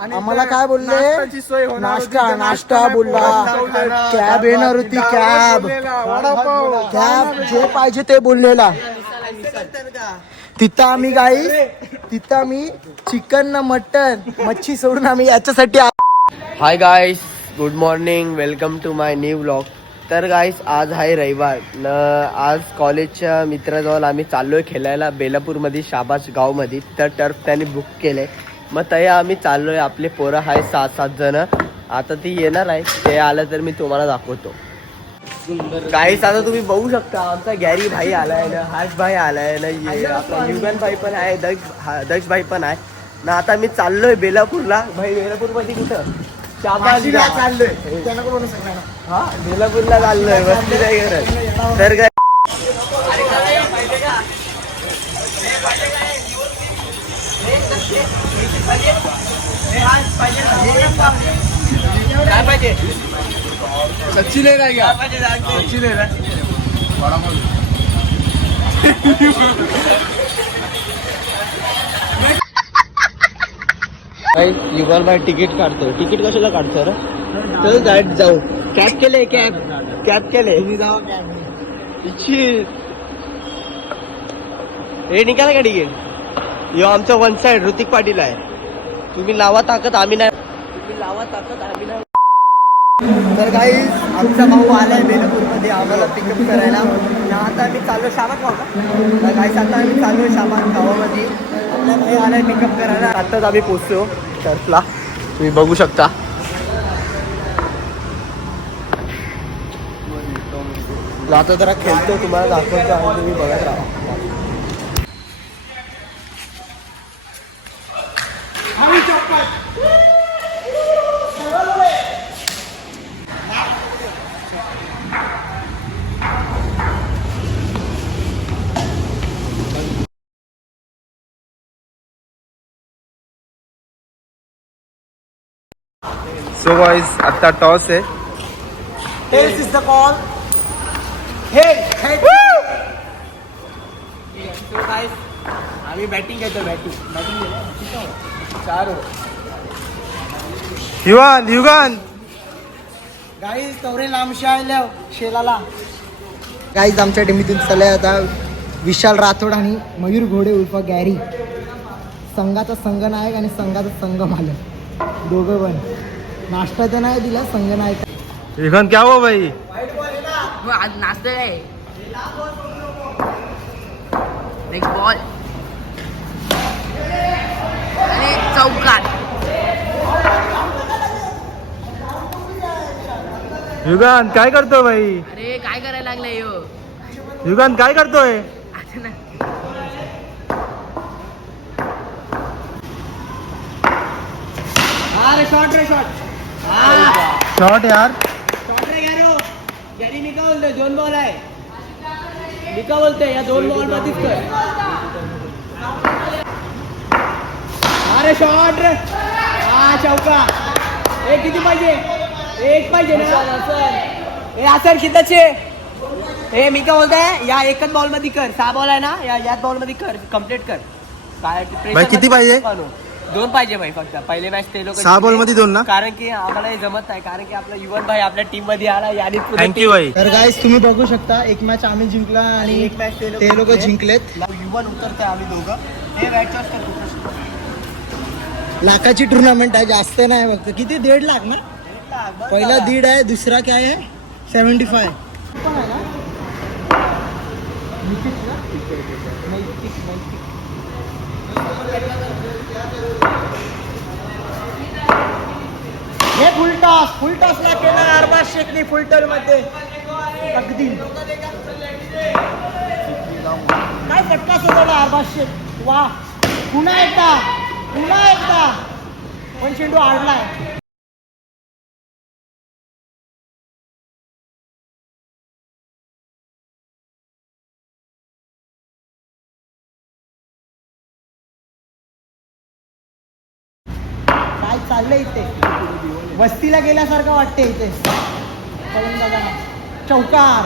आम्हाला काय बोलले? नाश्ता बोलला, कॅब येणार होती, कॅब जे पाहिजे ते बोललेला. तिथं आम्ही चिकन ना मटन मच्छी सोडून आम्ही याच्यासाठी. Hi guys, good morning, welcome to my new vlog. तर गाईस, आज आहे रविवार न आज कॉलेजच्या मित्राजवळ आम्ही चाललोय खेळायला बेलापूरमध्ये, शाबास गावमध्ये. तर टर्फ त्यांनी बुक केलंय. मग तया आम्ही चाललोय. आपले पोरं आहे 7 जण. आता ती येणार आहे, ते आलं तर मी तुम्हाला दाखवतो. गाईस, आता तुम्ही बघू शकता आमचा गॅरी भाई आलाय ना, हाश भाई आलाय ना, आपला युगन भाई पण आहे, दक्ष भाई पण आहे ना. आता मी चाललोय बेलापूरला. भाई बेलापूर मध्ये कुठं? शाबासला चाललोय. हा, बेलापूरला चाललोय, बसली नाही करत. तर काय पाहिजे? सच्ची ले रहा क्या? सच्ची ले रहा युगल भाई तिकीट काढतो. तिकीट कशाला काढतो रे? चल गाईड जाऊ. कॅब केले, कॅब केले. हे निघाला का तिकीट? यो आमचं वन साइड ऋतिक पाटील आहे. तुम्ही लावा ताकद, आम्ही नाही. तर काही आमचा भाऊ आलाय बेलापूरमध्ये आम्हाला पिकअप करायला. आता आम्ही चाललो शाबाद गाव. तर काही आता आम्ही चाललो शाबाद गावामध्ये. आपला भाई आलाय पिकअप करायला. आत्ताच आम्ही पोचलो टर्फला, तुम्ही बघू शकता. आता जरा खेळतो, तुम्हाला दाखवतो आणि तुम्ही बघत राहा. सो गाइस, आता टॉस आहे. This is the call. Hey. So guys, आम्ही बॅटिंग घेतो. बॅटिंग चार युगन गाईज तवरे लांबशा आल्या शेलाला. गाईज आमच्या टीमीतून चालले आता विशाल राठोड आणि मयूर घोडे उर्फ गॅरी. संघाचा संघनायक आणि संघाचा संघ मालक दोघं पण. नाश्ता तर नाही दिला संघनायक. युगन क्या हुआ भाई? आज नाश्ता आहे. नेक्स्ट बॉल आणि चौकार. युगन काय करतोय भाई? अरे काय करायला लागलाय यो? युगन काय करतोय? आता ना अरे शॉट शॉट यार. रे गॅरी मी का बोलतोय? 2 बॉल आहे. मी का बोलतोय या 2 बॉल मध्येच कर. अरे शॉट रे. चौका. एक किती पाहिजे? एक पाहिजे ना. हे असर कितीचे? हे मी का बोलतोय या एकच बॉल मध्ये कर. 6 बॉल आहे ना, याच बॉल मध्ये कर, कम्प्लीट कर. काय भाई किती पाहिजे? 2 पाहिजे भाई फक्त. पहिले मॅच ते लोक 6 बॉल मध्ये 2 ना. कारण की आम्हाला हे जमत नाही. कारण की आपला युवन भाई आपल्या टीम मध्ये आला. याने थँक्यू भाई. तर गाईज तुम्ही बघू शकता एक मॅच आम्ही जिंकला आणि एक मॅच ते लोक जिंकलेत. युवन उतरतोय आम्ही दोघं. हे मॅच लाखाची टुर्नामेंट आहे, जास्त नाही. फक्त किती 1.5 लाख ना. पहिला 1.5 आहे, दुसरा काय आहे 75. पण आहे ना हे फुल टॉसला केला अरबाज शेखने. फुलटॉस मध्ये अगदी काय फटका सोडवला अरबाज शेख. वा, पुन्हा एकदा पण चेंडू आडलाय. काय चाललंय इथे? वस्तीला गेल्यासारखं वाटते इथे. चौकार.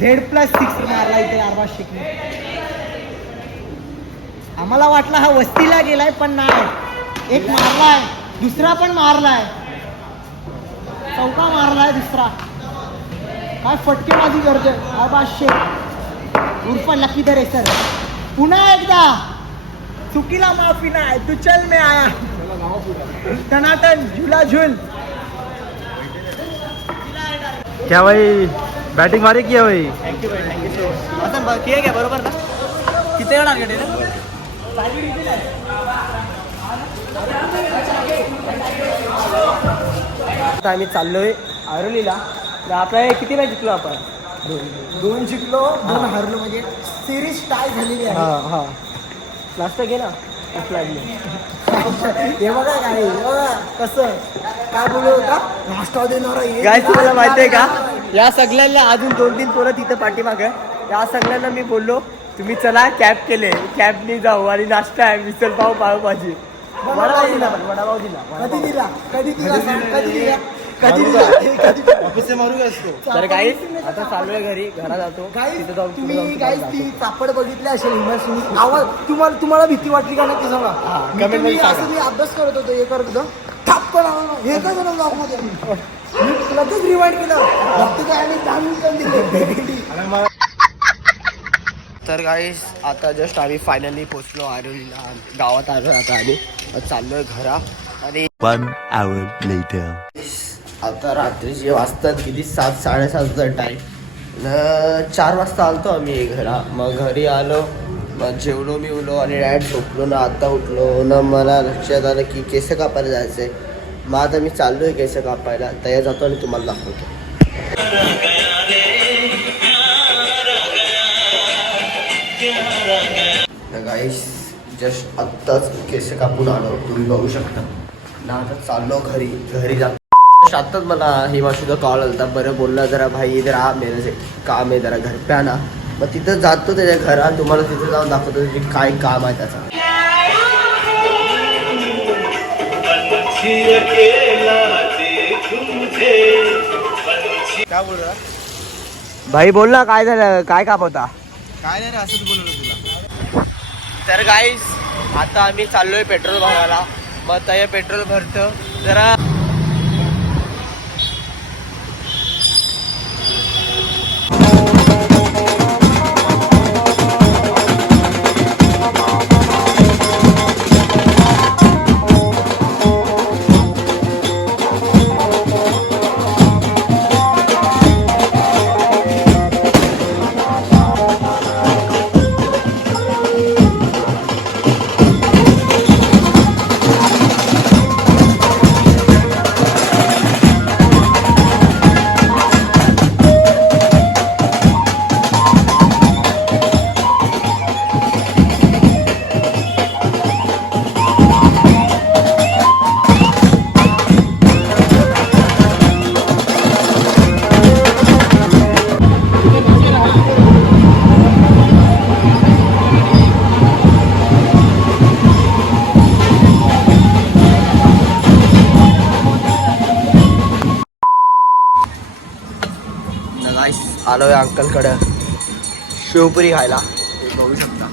Z+6 मारला इथे अरबाज शेखने. आम्हाला वाटलं हा वस्तीला गेलाय पण नाही. एक मारलाय, दुसरा पण मारलाय, चौका मारलाय दुसरा. काय फटकेबाजी करतोय आबाशे उर्फ लकीधर आहे सर. पुन्हा एकदा चुकीला माफी नाही. तू चल में आया टनाटन झुला झुल. क्या भाई बैटिंग मारी किया भाई. थँक्यू भाई, थँक्यू सो मच. असं ठीक आहे बरोबर ना. किती वेळा टार्गेट आहे आता आम्ही चाललोय आरोलीला. तर आपल्या किती मॅच जिंकलो आपण? 2 जिंकलो 2 हरलो म्हणजे सिरीज टाय झालेली आहे. हा लास्ट घे ना. हे बघा काय, हे बघा कसं काय बोलू होता. नाश्ता देणार काय तुम्हाला माहिती आहे का, या सगळ्यांना अजून 2-3 पोरं तिथं पाठीमागं, या सगळ्यांना मी बोललो तुम्ही चला कॅब केले, कॅबनी जाऊ आणि नाश्ता आहे मिसळ पाव पावभाजी. वडापाव दिला, वडापाव दिला. कधी दिला कधी दिला सांग, कधी दिला कधी दिला कधी ऑफिस से मारू असतो. तर गाईस आता चाललोय घरी, घरा जातो. तिथं जाऊन तुम्ही गाईस ती चापड बघितली असेल हिमाश्री. आवाज तुम्हाला भीती वाटली का नक्की सांगा. मी comment मध्ये सांगा. असं मी अभ्यास करत होतो, हे करत होतो, थापकन आवाज हे काय झालं ब्लॉग मध्ये. मी लगेच रिवाइंड केलं, फक्त काय आणि 10 मिनिटं दिले. तर गाईस आता जस्ट आम्ही फायनली पोचलो आरोलीला, गावात आलो आता आम्ही चाललोय घरा. आणि 1 hour later. आता रात्रीचे वाजतात किती 7-7:30 टाईम. 4 वाजता आलतो आम्ही घरा. मग घरी आलो, मग जेवलो मिवलो आणि डायरेक्ट झोपलो ना. आता उठलो ना, मला लक्षात आलं की केस कापायला जायचं आहे. मग आता मी चाललोय केस कापायला, तयार जातो आणि तुम्हाला दाखवतो. गाईस जस्ट आत्ताच केस कापून आलो, तुम्ही बघू शकता ना. आता चाललो घरी जातो. आत्ताच मला हिमांशूचा कॉल आला, बरं बोलला जरा भाई इधर आ, मेरे से काम आहे जरा घर पे आना. मग तिथं जातो त्याच्या घरात, तुम्हाला तिथं जाऊन दाखवतो की काय काम आहे त्याचा. काय बोल रहा. भाई बोल ना, काय झालं, काय काम होता? काय नाही रे, असंच बोललो तुला. तर गाईस आता आम्ही चाललोय पेट्रोल भरायला. मग त्या पेट्रोल भरतो जरा. आलोय अंकलकडं शेवपुरी खायला, हे बघू शकता.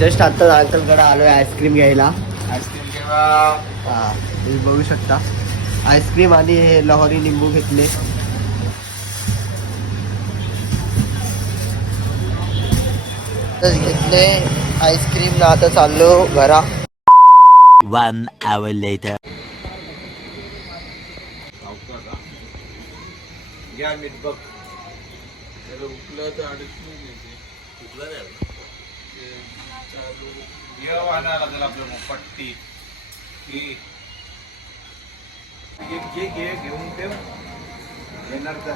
जस्ट आता अंकलकडे आलोय आईस्क्रीम घ्यायला. आईस्क्रीम हा तुम्ही बघू शकता, आईस्क्रीम आणि हे लहरी लिंबू घेतले. घेतले आईस्क्रीम ना. आता चाललो घरा. 1 hour later. पट्टी घेऊन ठेव येणार का.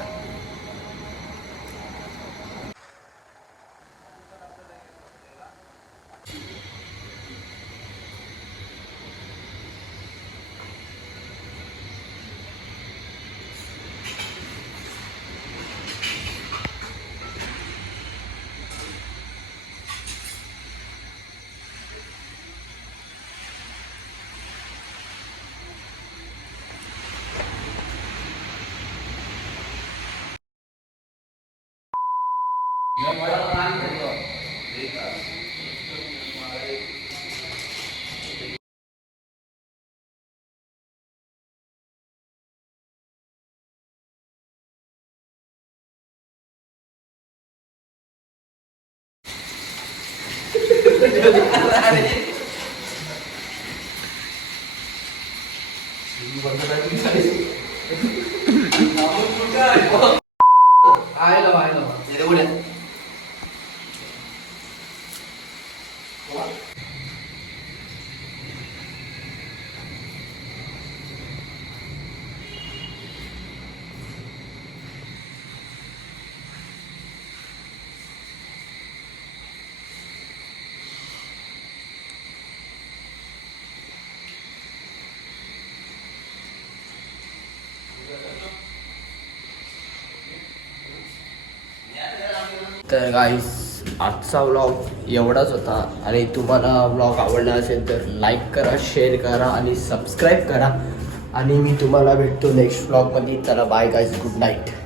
तर गाईस आजचा व्लॉग एवढाच होता आणि तुम्हाला व्लॉग आवडला असेल तर लाईक करा, शेअर करा आणि सबस्क्राईब करा आणि मी तुम्हाला भेटतो नेक्स्ट व्लॉगमध्ये. चला बाय गाईस, गुड नाईट.